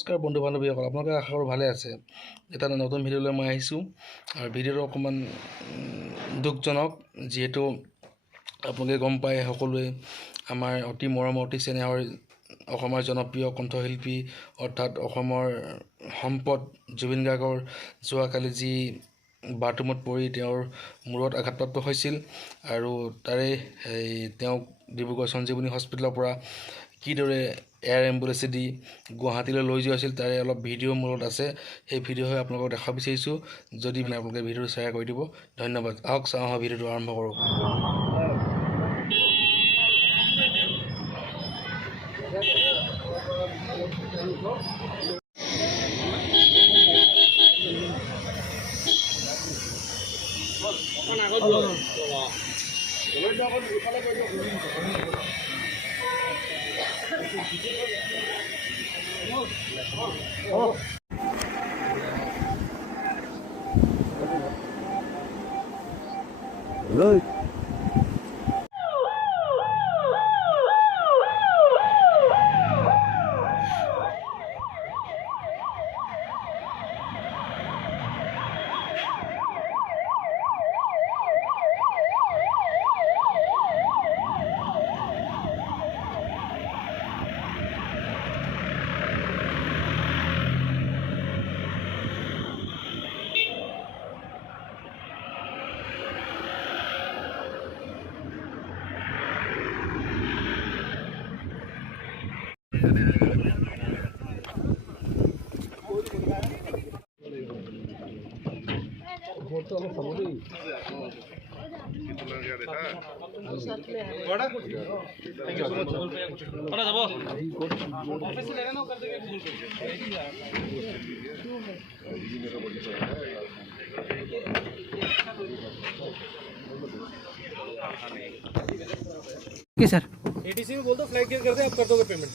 নমস্কাৰ বন্ধু বান্ধৱীসকল, আপোনালোকে আশা কৰোঁ ভালে আছে। এটা নতুন ভিডিঅ'লৈ মই আহিছোঁ আৰু ভিডিঅ'টো অকণমান দুখজনক, যিহেতু আপোনালোকে গম পায় সকলোৱে আমাৰ অতি মৰমৰ অতি চেনেহৰ অসমৰ জনপ্ৰিয় কণ্ঠশিল্পী অৰ্থাৎ অসমৰ সম্পদ জুবিন গাৰ্গৰ যোৱাকালি যি বাথৰুমত পৰি তেওঁৰ মূৰত আঘাতপ্ৰাপ্ত হৈছিল আৰু তাৰে তেওঁক ডিব্ৰুগড় সঞ্জীৱনী হস্পিটেলৰ পৰা কিদৰে এয়াৰ এম্বুলেঞ্চ দি গুৱাহাটীলৈ লৈ যোৱা হৈছিল তাৰে অলপ ভিডিঅ' মূলত আছে। সেই ভিডিঅ' হৈ আপোনালোকক দেখাব বিচাৰিছোঁ। যদি আপোনালোকে ভিডিঅ'টো শ্বেয়াৰ কৰি দিব, ধন্যবাদ। আহক চাওঁ ভিডিঅ'টো আৰম্ভ কৰোঁ। सर एटीसी में बोल दो फ्लाइट क्लियर कर दे, आप कर दोगे पेमेंट।